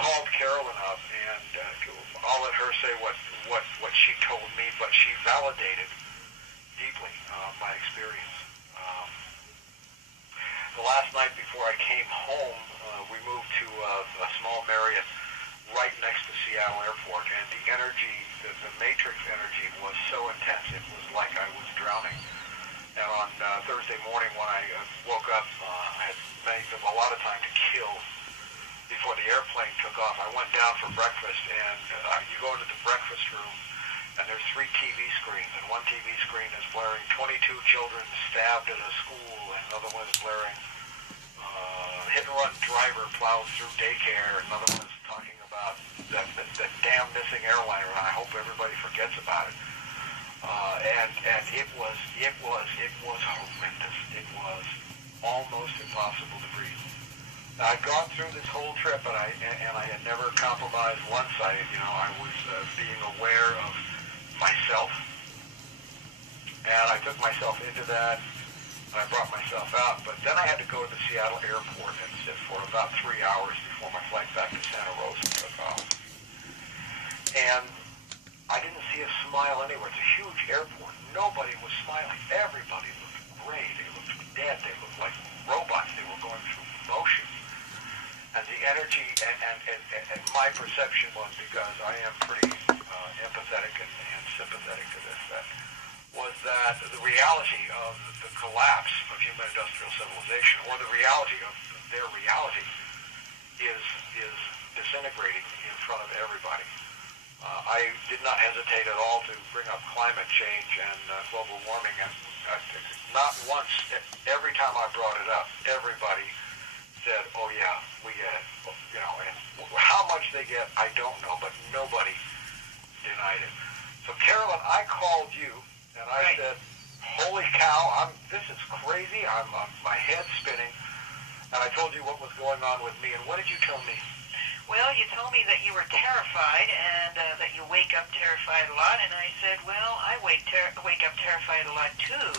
called Carolyn up, and I'll let her say what she told me, but she validated deeply my experience. The last night before I came home, we moved to a small Marriott right next to Seattle Airport, and the energy, the matrix energy was so intense, it was like I was drowning. And on Thursday morning when I woke up, I had a lot of time to kill before the airplane took off. I went down for breakfast, and you go into the breakfast room, and there's 3 TV screens, and one TV screen is blaring 22 children stabbed at a school, and another one is blaring hit-and-run driver plows through daycare, and another one is talking about that damn missing airliner, and I hope everybody forgets about it. And it was horrendous. It was almost impossible to breathe. I'd gone through this whole trip, and I had never compromised once. I was being aware of myself, and I took myself into that. I brought myself out, but then I had to go to the Seattle airport and sit for about 3 hours before my flight back to Santa Rosa took off. And I didn't see a smile anywhere. It's a huge airport. Nobody was smiling. Everybody looked gray. They looked dead. They looked like robots. They were going through motions. And the energy and my perception was, because I am pretty empathetic and sympathetic to this, was that the reality of the collapse of human industrial civilization, or the reality of their reality, is disintegrating in front of everybody. I did not hesitate at all to bring up climate change and global warming, and not once, every time I brought it up, everybody said, "Oh yeah, we get it." And how much they get, I don't know, but nobody denied it. So Carolyn, I called you, and I said, "Holy cow, this is crazy. My head's spinning." And I told you what was going on with me, and what did you tell me? Well, you told me that you were terrified and that you wake up terrified a lot, and I said, well, I wake up terrified a lot too.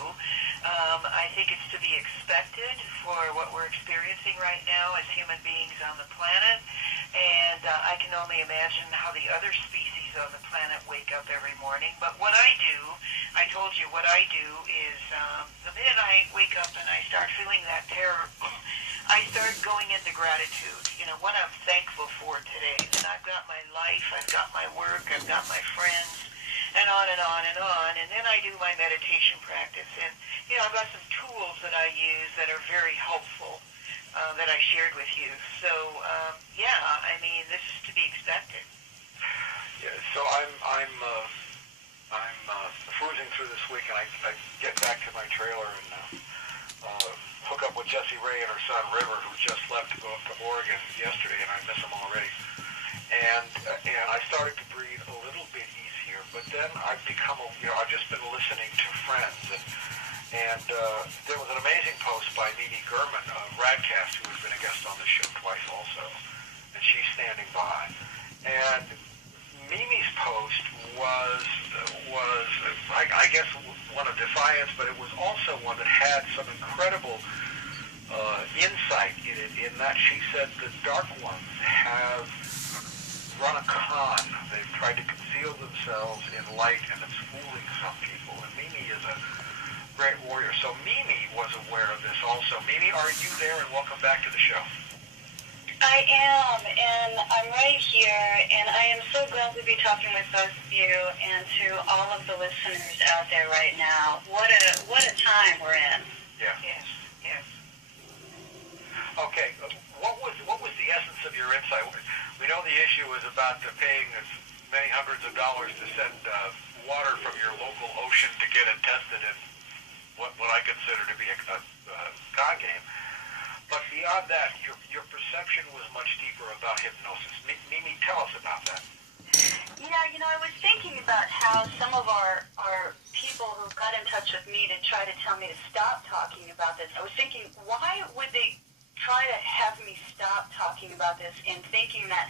I think it's to be expected for what we're experiencing right now as human beings on the planet, and I can only imagine how the other species on the planet wake up every morning. But what I do, I told you what I do is the minute I wake up and I start feeling that terror, I start going into gratitude, what I'm thankful for today. That I've got my life, I've got my work, I've got my friends, and on and on and on. And then I do my meditation practice. And, I've got some tools that I use that are very helpful that I shared with you. So, this is to be expected. Yeah, so I'm cruising through this week, and I get back to my trailer and hook up with Jessie Ray and her son River, who just left to go up to Oregon yesterday, and I miss him already. And I started to breathe a little bit easier, but then I've become I've just been listening to friends, and there was an amazing post by Mimi Gurman of Radcast, who has been a guest on this show twice also, and she's standing by. And Mimi's post was I guess one of defiance, but it was also one that had some incredible insight in it, in that she said the Dark Ones have run a con. They've tried to conceal themselves in light, and it's fooling some people. And Mimi is a great warrior. So Mimi was aware of this also. Mimi, are you there? And welcome back to the show. I am, and I'm right here, and I am so glad to be talking with both of you and to all of the listeners out there right now. What a time we're in. Yeah. Yes. Okay, what was the essence of your insight? We know the issue is about paying many hundreds of dollars to send water from your local ocean to get it tested in what I consider to be a con game. But beyond that, your perception was much deeper about hypnosis. Mimi, tell us about that. Yeah, I was thinking about how some of our people who got in touch with me to try to tell me to stop talking about this, I was thinking, why would they try to have me stop talking about this, and thinking that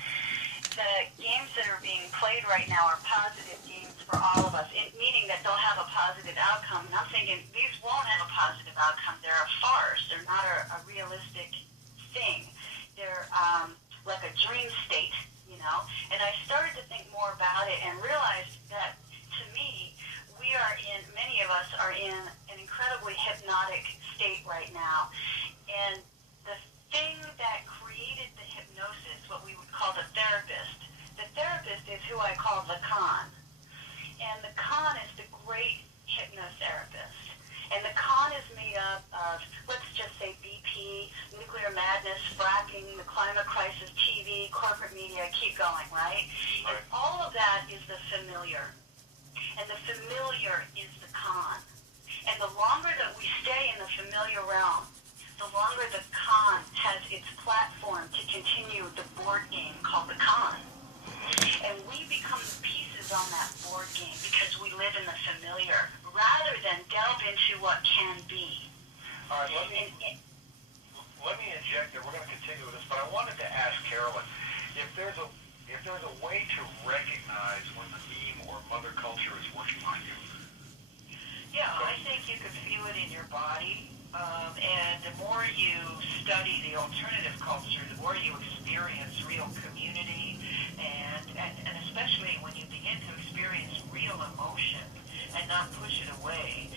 the games that are being played right now are positive games for all of us, meaning that they'll have a positive outcome. And I'm thinking, these won't have a positive outcome. They're a farce. They're not a realistic thing. They're like a dream state, you know. And I started to think more about it and realized that, to me, many of us are in an incredibly hypnotic state right now. And the thing that created the hypnosis, what we would call the therapist is who I call the Khan. And the Khan is the great hypnotherapist. And the Khan is made up of, let's just say, BP, nuclear madness, fracking, the climate crisis, TV, corporate media, keep going, right? And all of that is the familiar. And the familiar is the Khan. And the longer that we stay in the familiar realm, the longer the Khan has its platform to continue the board game called the Khan. And we become the pieces on that board game because we live in the familiar rather than delve into what can be. All right, let me inject there. We're going to continue with this, but I wanted to ask Carolyn if there's a way to recognize when the meme or mother culture is working on you. Yeah, I think you could feel it in your body. And the more you study the alternative culture, the more you experience real community, and especially when you begin to experience real emotion and not push it away,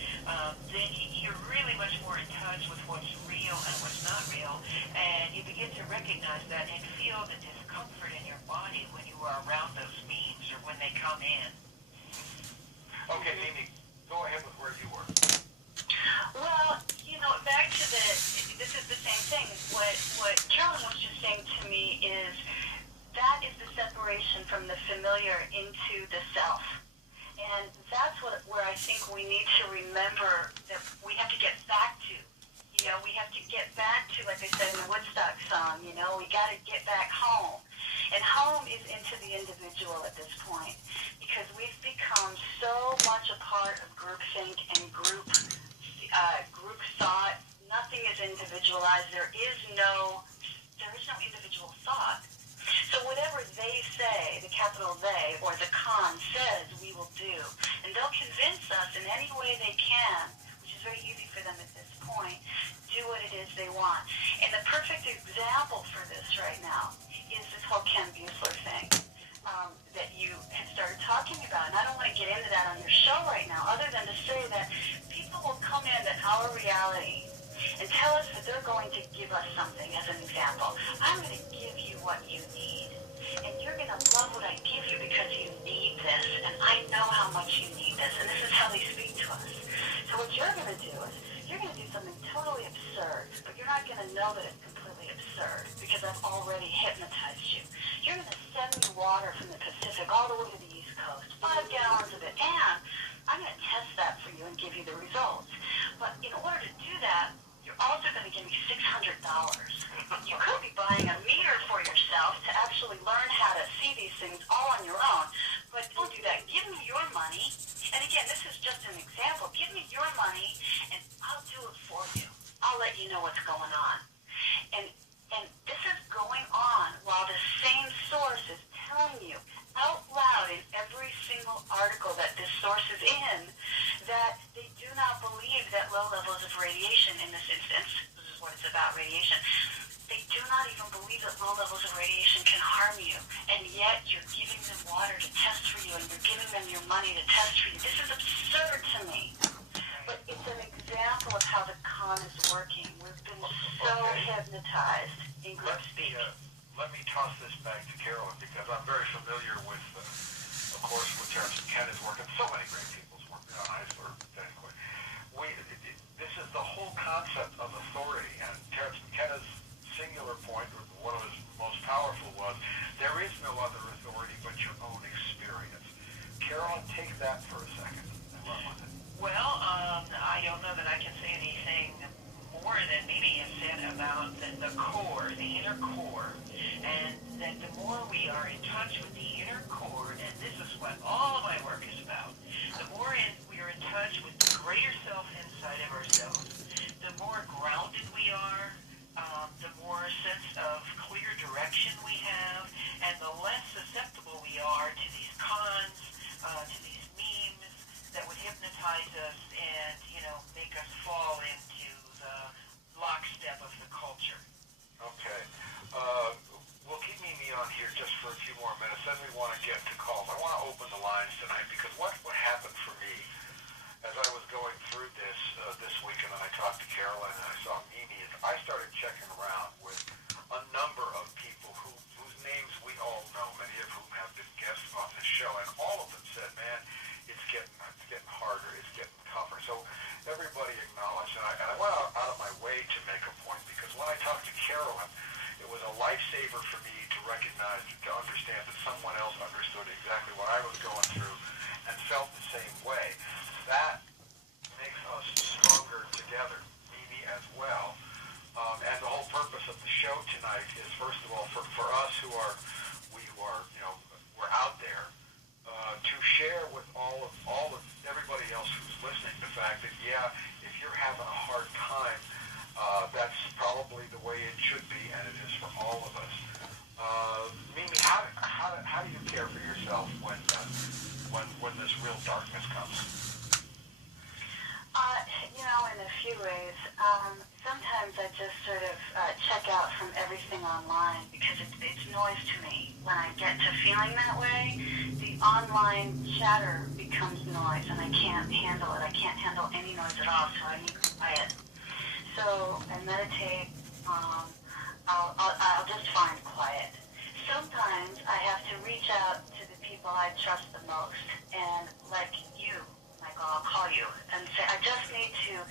then you're really much more in touch with what's real and what's not real, and you begin to recognize that and feel the discomfort in your body when you are around those memes or when they come in. Okay, Mimi, go ahead with where you were. Well, you know, back to this is the same thing. What Carolyn was just saying to me is that is the separation from the familiar into the self. And that's where I think we need to remember that we have to get back to. You know, we have to get back to, like I said in the Woodstock song, you know, we got to get back home. And home is into the individual at this point because we've become so much a part of groupthink and group thought. Nothing is individualized. There is no individual thought. So whatever they say, the capital they or the Khan says, we will do. And they'll convince us in any way they can, which is very easy for them at this point, do what it is they want. And the perfect example for this right now is this whole Ken Buechler thing that you had started talking about. And I don't want to get into that on your show right now, other than to say that people will come into our reality and tell us that they're going to give us something. As an example, I'm going to give you what you need, and you're going to love what I give you because you need this, and I know how much you need this, and this is how they speak to us. So what you're going to do is you're going to do something totally absurd, but you're not going to know that it's completely absurd because I've already hypnotized you. You're going to send me water from the Pacific all the way to the East Coast, 5 gallons of it, and I'm going to test that for you and give you the results. But in order to do that, you're also going to give me $600. You could be buying a meter for yourself to actually learn how to see these things all on your own, but don't do that. Give me your money, and again, this is just an example. Give me your money, and I'll do it for you. I'll let you know what's going on. And this is going on while the same source is telling you out loud in every single article that this source is in that they do not believe that low levels of radiation in this instance, this is what it's about, radiation, they do not even believe that low levels of radiation can harm you, and yet you're giving them water to test for you and you're giving them your money to test for you. This is absurd to me. But it's an example of how the con is working. We've been so hypnotized in group speak. Let me toss this back to Carolyn because I'm very familiar with, of course, with Terence McKenna's work and so many great people's work on Eisler. Anyway, this is the whole concept of authority, and Terence McKenna's singular point, or one of his most powerful, was there is no other authority but your own experience. Carolyn, take that for a second and run with it. Well, I don't know that I can say anything more than Mimi has said about the core, the inner core, and that the more we are in touch with the inner core, and this is what all of my work is about, the more we are in touch with the greater self inside of ourselves, the more grounded we are, the more sense of clear direction we have, and the less susceptible we are to these cons, to these memes that would hypnotize us and, make us fall into the lockstep of the culture. Okay. We'll keep lines tonight, because what happened for me as I was going through this week, and then I talked to Carolyn and I saw Mimi, is I started checking around with a number of people whose names we all know, many of whom have been guests on this show, and all of them said, man, it's getting harder, it's getting tougher. So everybody acknowledged, and I went out of my way to make a point, because when I talked to Carolyn, it was a lifesaver for me to recognize, to understand that someone else understood exactly what I was going through and felt the same way. That makes us stronger together, Mimi as well. And the whole purpose of the show tonight is, first of all, for us who are we're out there, to share with all of everybody else who's listening the fact that, yeah, if you're having a hard time, that's probably the way it should be, and it is for all of us. Mimi, how do you care for yourself when this real darkness comes? In a few ways. Sometimes I just sort of check out from everything online because it's noise to me. When I get to feeling that way, the online chatter becomes noise, and I can't handle it. I can't handle any noise at all, so I need quiet. So I meditate. I'll just find quiet. Sometimes I have to reach out to the people I trust the most, and like you, Michael, I'll call you and say, I just need to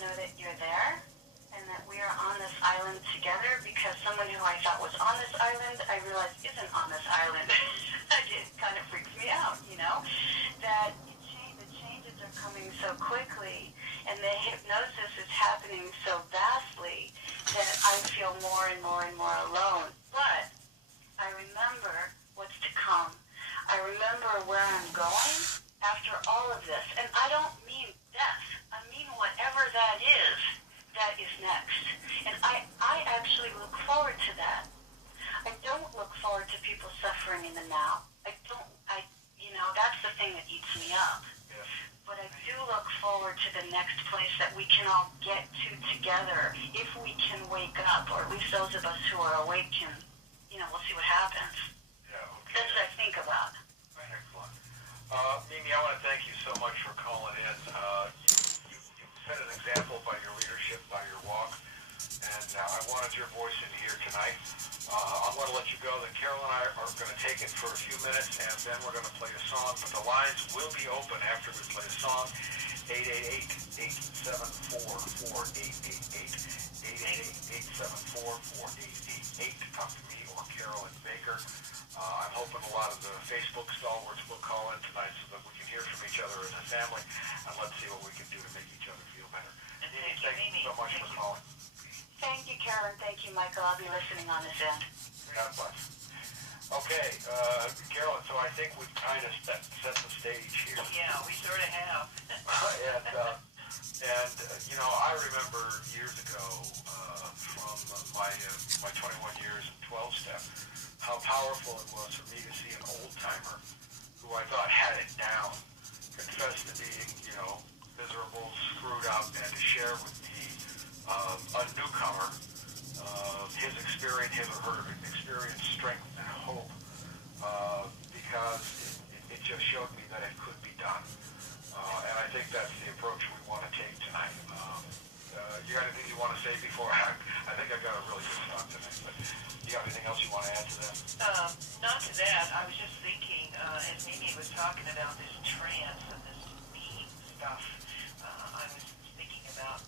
know that you're there and that we are on this island together, because someone who I thought was on this island, I realized isn't on this island. It kind of freaks me out, that the changes are coming so quickly and the hypnosis is happening so vastly that I feel more and more and more alone. But I remember what's to come. I remember where I'm going after all of this. And I don't mean death. I mean whatever that is next. And I actually look forward to that. I don't look forward to people suffering in the now. That's the thing that eats me up. Yes. But I do look forward to the next place that we can all get to together if we can wake up, or at least those of us who are awake can, we'll see what happens. Yeah, okay. That's what I think about. Excellent. Mimi, I want to thank you so much for calling in. You set an example by your leadership, by your walk, and I wanted your voice in here tonight. I'm going to let you go. Then Carol and I are going to take it for a few minutes, and then we're going to play a song. But the lines will be open after we play a song. 888-874-4888. 888-874-4888 to talk to me or Carolyn Baker. I'm hoping a lot of the Facebook stalwarts will call in tonight so that we can hear from each other as a family, and let's see what we can do to make each other feel better. And Thank you so much for calling. Thank you, Carolyn. Thank you, Michael. I'll be listening on this end. God bless. Okay, Carolyn, so I think we've kind of set the stage here. Yeah, we sort of have. I remember years ago from my 21 years in 12-step, how powerful it was for me to see an old-timer who I thought had it down confess to being, miserable, screwed up, and to share with me a newcomer his experience, his or her experience, strength, and hope, because it just showed me that it could be done. And I think that's the approach we want to take tonight. You got anything you want to say before I think I've got a really good thought tonight, but you got anything else you want to add to that? Not to that. I was just thinking, as Mimi was talking about this trance and this being stuff, I was thinking about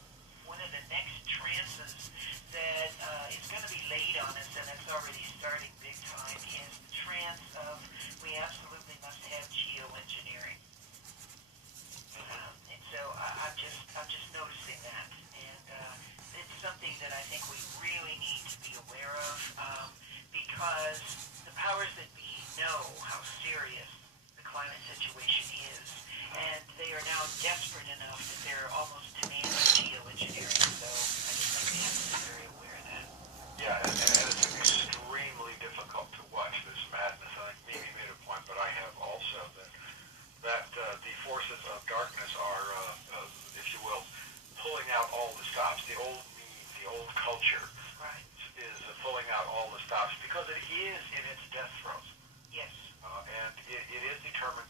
one of the next trances that is going to be laid on us, and it's already starting big time, is the trance of we absolutely must have geoengineering. And so I'm just noticing that, and it's something that I think we really need to be aware of, because the powers that be know how serious the climate situation is, and they are now desperate enough that they're almost demanding geoengineering. So I just think we have to be very aware of that. Yeah, and it's extremely difficult to watch this madness. I think Mimi made a point, but I have also that the forces of darkness are, if you will, pulling out all the stops. The old me, the old culture, Right. is pulling out all the stops because it is in its death throes. Yes. And it is determined determined to